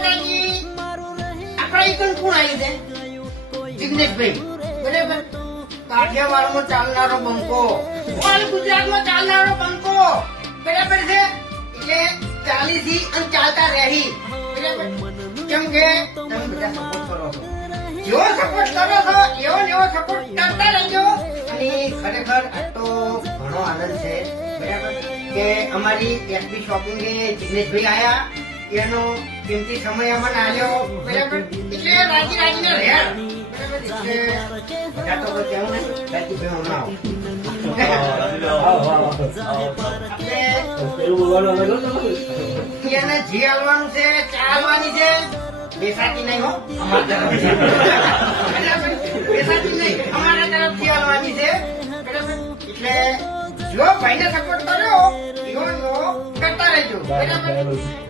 માતાજી આપણા એકન કોણ આવી છે જિગ્નેશભાઈ બરાબર કાઠિયાવાડમાં ચાલનારો બંકો ઓલ ગુજરાતમાં ચાલનારો બંકો બરાબર છે એટલે ચાલીસી અને ચાલતા રહી બરાબર કેમ કે તમે બધા સપોર્ટ કરો છો જેવો સપોર્ટ કરો છો એવો ને એવો સપોર્ટ કરતા રહેજો અને ખરેખર આ તો ઘણો આનંદ છે બરાબર કે અમારી એસબી શોપિંગ જિગ્નેશભાઈ આયા એનો કિંમતી સમય અમને આલ્યો બરાબર એટલે રાજી રાજીને રહ્યા બરાબર એટલે બધા તો કેવું ને રાજીભાઈ ના એને જી હાલવાનું છે ચા હાલવાની છે બેસાતી નહીં હો બેસાતી નહીં અમારા તરફથી હાલવાની છે બરાબર એટલે જો ભાઈને સપોર્ટ કર્યો એવો કરતા રહેજો બરાબર